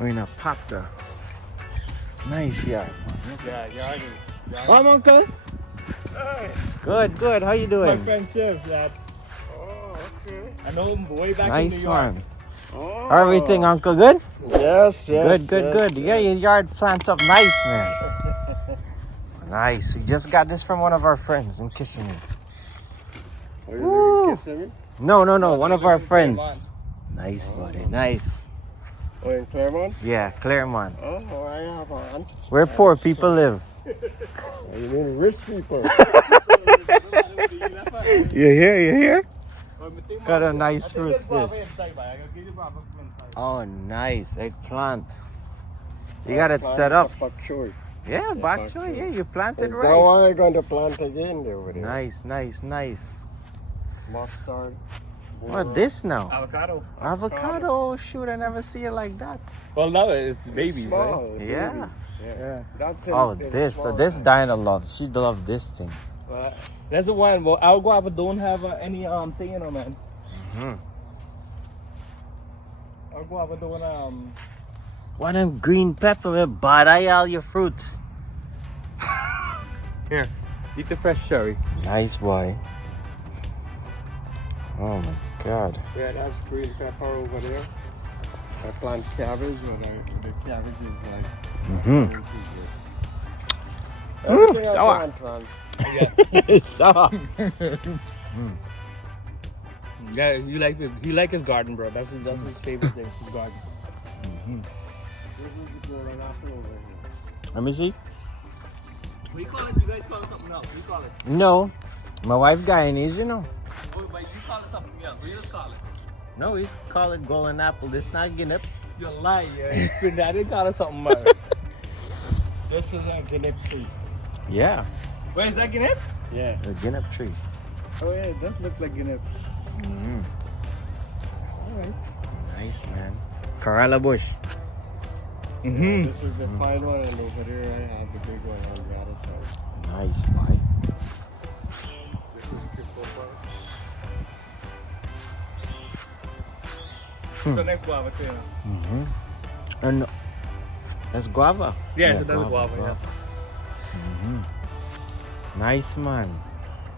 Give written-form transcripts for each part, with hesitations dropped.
We're in a park there. Nice yard. Yeah, yard is. Come, uncle. Hey. Good, good. How you My doing? friend Shiv, that Oh, okay. I know him way back in New Nice York. one. Oh. Everything, uncle, good? Yes, yes. Good, good, good. You got your yard plant up nice, man. Nice. We just got this from one of our friends in Kissimmee. Are you Woo. living Kissimmee? No. One of our living in friends. Nice, buddy. Nice. Oh, in Claremont? Yeah, Claremont. Oh, I have one. Where poor people live. Oh, you mean rich people? You hear? Got a nice fruit, this. Oh, nice. Eggplant. You got it set up. Bok choy. Yeah, bok bok choy. choy. Yeah, you planted Is that right. why I'm going to plant again over there? Nice. Mustard. What this now? Avocado. Avocado. Shoot, I never see it like that. Well, now it's babies, right? Small, baby. Yeah. Yeah. That's Oh, in this. small This size. Dinah loves. She loves this thing. Well, that's the one. Well, our guava don't have any thing in them, man. Hmm. Our guava don't What them green pepper, man? Buy all your fruits. Here, eat the fresh cherry. Nice boy. Oh my God. Yeah, that's green pepper over there. I plant cabbage, but the cabbage is like. Mm-hmm. Everything I sour. plant, man. It's sour. Yeah, you like his garden, bro. That's his favorite thing. His garden. This is the golden apple over here. Let me see. What do you call it? You guys call it something else. What do you call it? No. My wife Guyanese, you know. Oh, but you call it something else. What do you just call it? No, we call it golden apple. This not Guinea. You're lying. Yeah. I didn't call it something else. This is a guinea tree. Yeah, Wait, is that Guinea? Yeah. a Guinea tree. Oh yeah, it does look like Guinea. Mm-hmm. Alright. Nice, man. Corella bush. Mm-hmm. This is the fine one, and over there I have the big one on the other side. Nice, boy. This is the purple. So next guava too. Mm-hmm. And that's guava. Yeah, so that's guava. Mm-hmm. Nice, man.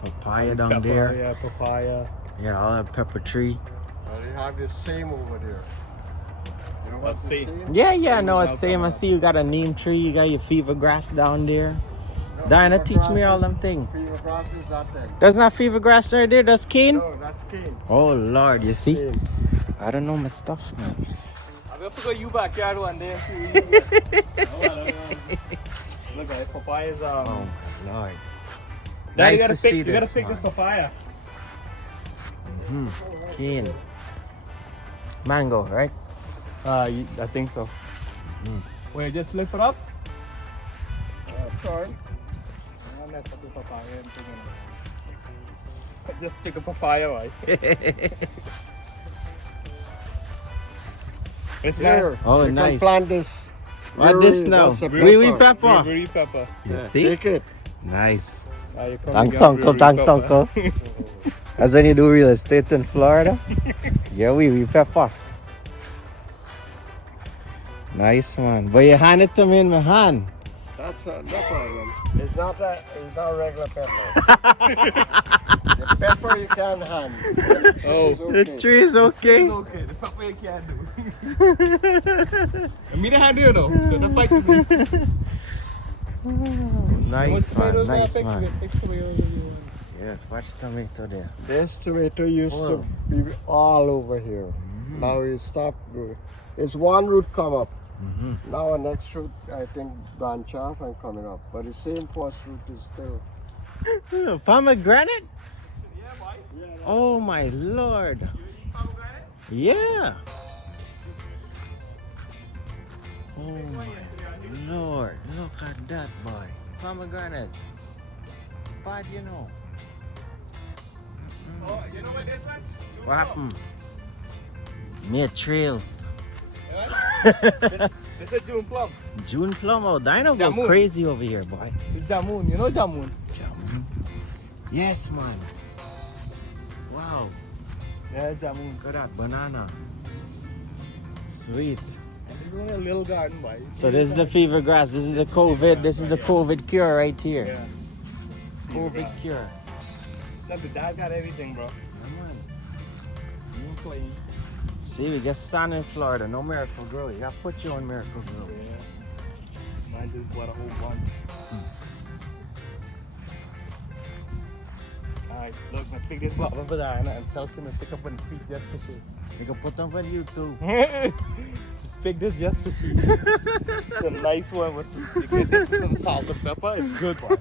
Papaya down Pepper, there. Yeah, papaya. Yeah, all that pepper tree. And they have the same over there. You know what's the see. same? Yeah, no, Same it's same. I see you got a neem tree. You got your fever grass down there. No, Dinah, fever teach me grass all is- them things. Fever grass is that thing. There's not fever grass right there. That's cane. No, that's cane. Oh Lord, you see? Cane. I don't know my stuff, man. I'm gonna go you backyard one day and see what you get. Look guys, papaya's Oh my Lord. Dad, Nice you gotta to see you gotta this, pick this man. papaya. Mm-hmm. Cane. Mango, right? I think so. Wait, just lift it up. Sorry. I'm not put the papaya and just pick a papaya, right? It's Here. Oh, you nice. can plant this. What this now? That's a Wee pepper. Green pepper. You Yeah, see? take it. Nice. You come Thanks, again, uncle. green Thanks, pepper. uncle. That's when you do real estate in Florida. Yeah, wee pepper. Nice, man. But you hand it to me in my hand. That's no problem. It's not regular pepper. The pepper you can hand. The tree is okay. It's okay. The pepper you can't do. I mean, I had it though. So don't fight with me. Nice, man. Nice, Pick man. tomatoes. Yes, watch tomato there. This tomato used to be all over here. Now it stopped growing. It's one root come up. Now the next root, I think, branch off and coming up. But the same first root is still. Pomegranate? Yeah, boy. Oh my Lord. You eat pomegranate? Yeah. Oh my Lord. Look at that, boy. Pomegranate. Bad, you know. Oh, you know what this one? What happened? Me a trail. This is June plum. June plum. Oh, Dino go Jamun. crazy over here, boy. It's jamun. You know jamun? Jamun. Yes, man. Wow. Yeah, jamun. Look at that banana. Sweet. And It's only a little garden, boy. So this is the fever grass. This is the COVID. This is the COVID cure right here. Yeah. COVID cure. Look, the dad got everything, bro. You clean. See, we get sun in Florida. No Miracle Grow. You gotta put you on Miracle Grow. Yeah. Mine just bought a whole bunch. Alright, look, I pick this up over there and tell him to pick up and feed just for she. You can put them for YouTube. Pick this just for she. It's a nice one with you get this with some salt and pepper. It's good one.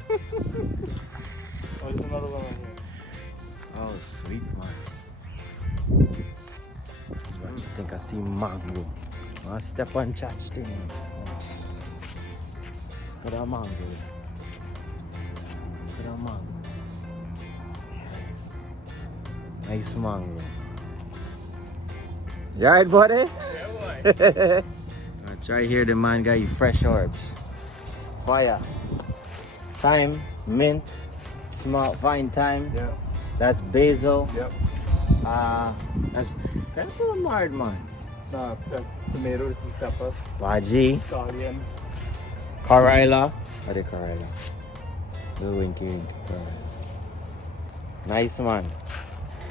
Oh, there's another one in here. Oh, sweet man. What you think? I see mango. I step on church thing. Look at that mango. Look at that mango. Nice. Nice mango. You alright, buddy? Yeah, boy. That's right here. The man got you fresh herbs. Fire. Thyme, mint, small, fine thyme. Yeah. That's basil. Yep. That's kind of a hard man. Nah, that's tomato. This is pepper. Baji, Scallion. Corilla. What is Corilla? Little winky winky Corilla. Nice man.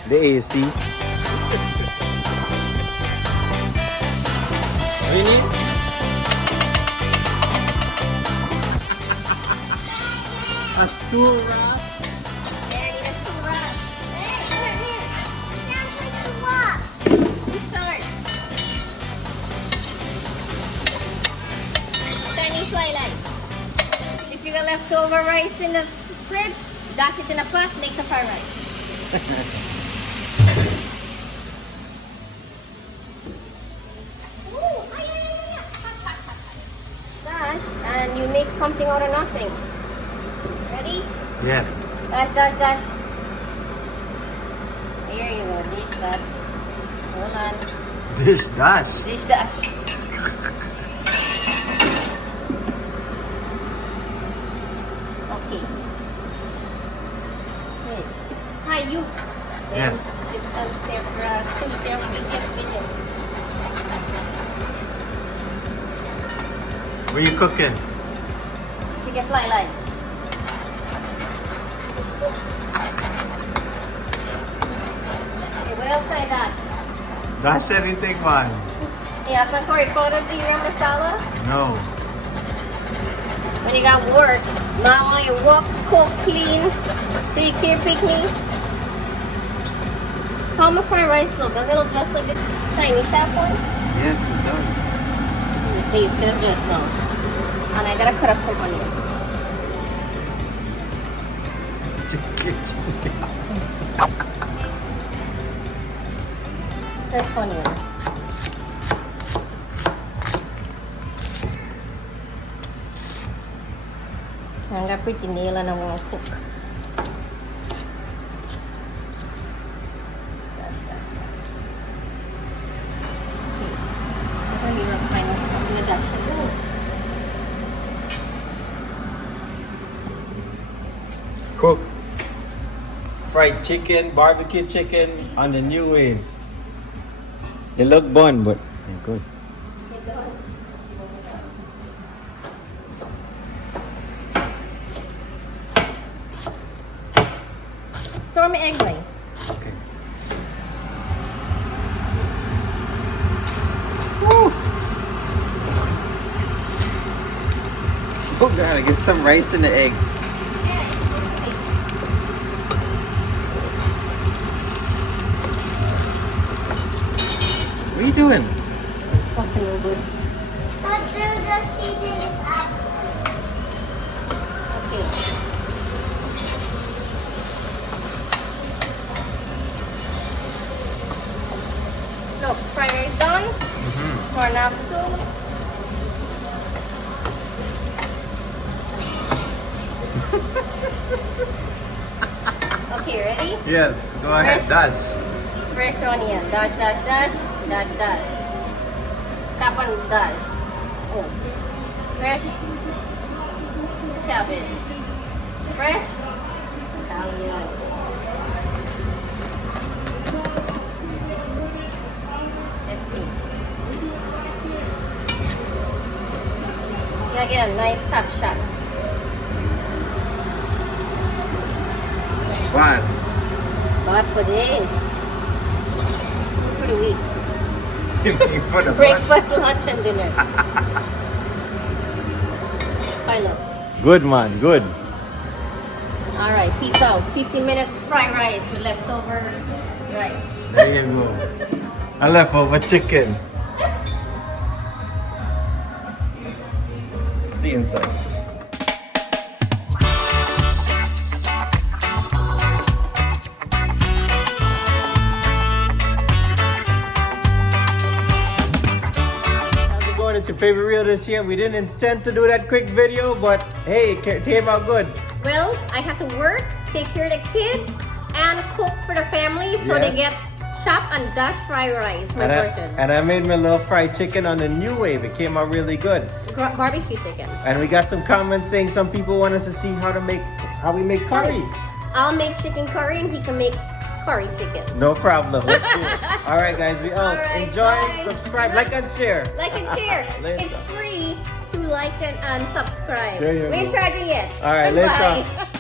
The AC. Really? A stool ras. If you got leftover rice in the fridge, dash it in a pot, make some fried rice. Dash, and you make something out of nothing. Ready? Yes. Dash, dash, dash. Here you go, dish dash. Hold on. Dish dash. Dish dash. Okay. Wait. Hi, you. Yes. Assistant chef, sous chef, chef, video. What are you cooking? Chicken fly lights. Okay, what else I got? Dash everything, man. Yeah, some curry powder, ginger masala. No. When you got work, not only walk, cook, clean, take care, picnic. So how my fried rice look? Does it look just like the Chinese chef one? Yes, it does. The taste is just now. And I gotta cut up some onion. Fresh onion. I got pretty nail and I want to cook. Dash, dash, dash. Okay. I'm going to leave a final stuff in the dash. Cook fried chicken, barbecue chicken on the new wave. They look bun, but they're good. Store my egg white. Okay. Oh god, I get some rice in the egg. What are you doing? Fucking no good. But they're just eating it up. Okay. Look, fried rice done. Corn up soup. Okay, ready? Yes, go ahead, dash. Fresh onion. Dash, dash, dash. Dash, dash. Chop and dash. Oh. Fresh cabbage. Fresh scallion. Let's see. Again, nice top shot. What? But for this, food for the week. For the Breakfast, lunch, and dinner. Hello. Good man, good. All right, peace out. 15 minutes fried rice with leftover rice. There you go. A leftover chicken. See you inside. How's it going? It's your favorite reel this year. We didn't intend to do that quick video, but hey, it came out good. Well, I have to work, take care of the kids, and cook for the family so they Yes. get chopped and dash fried rice, my version. And I made my little fried chicken on the new wave. It came out really good. Barbecue chicken. And we got some comments saying some people want us to see how we make curry. I'll make chicken curry and he can make curry chicken. No problem. Let's do it. All right, guys, we out. All right, Enjoy, bye. subscribe, like and share. Like and share. Later. It's free to like and subscribe. There you We ain't go. charging yet. All right, Goodbye. later.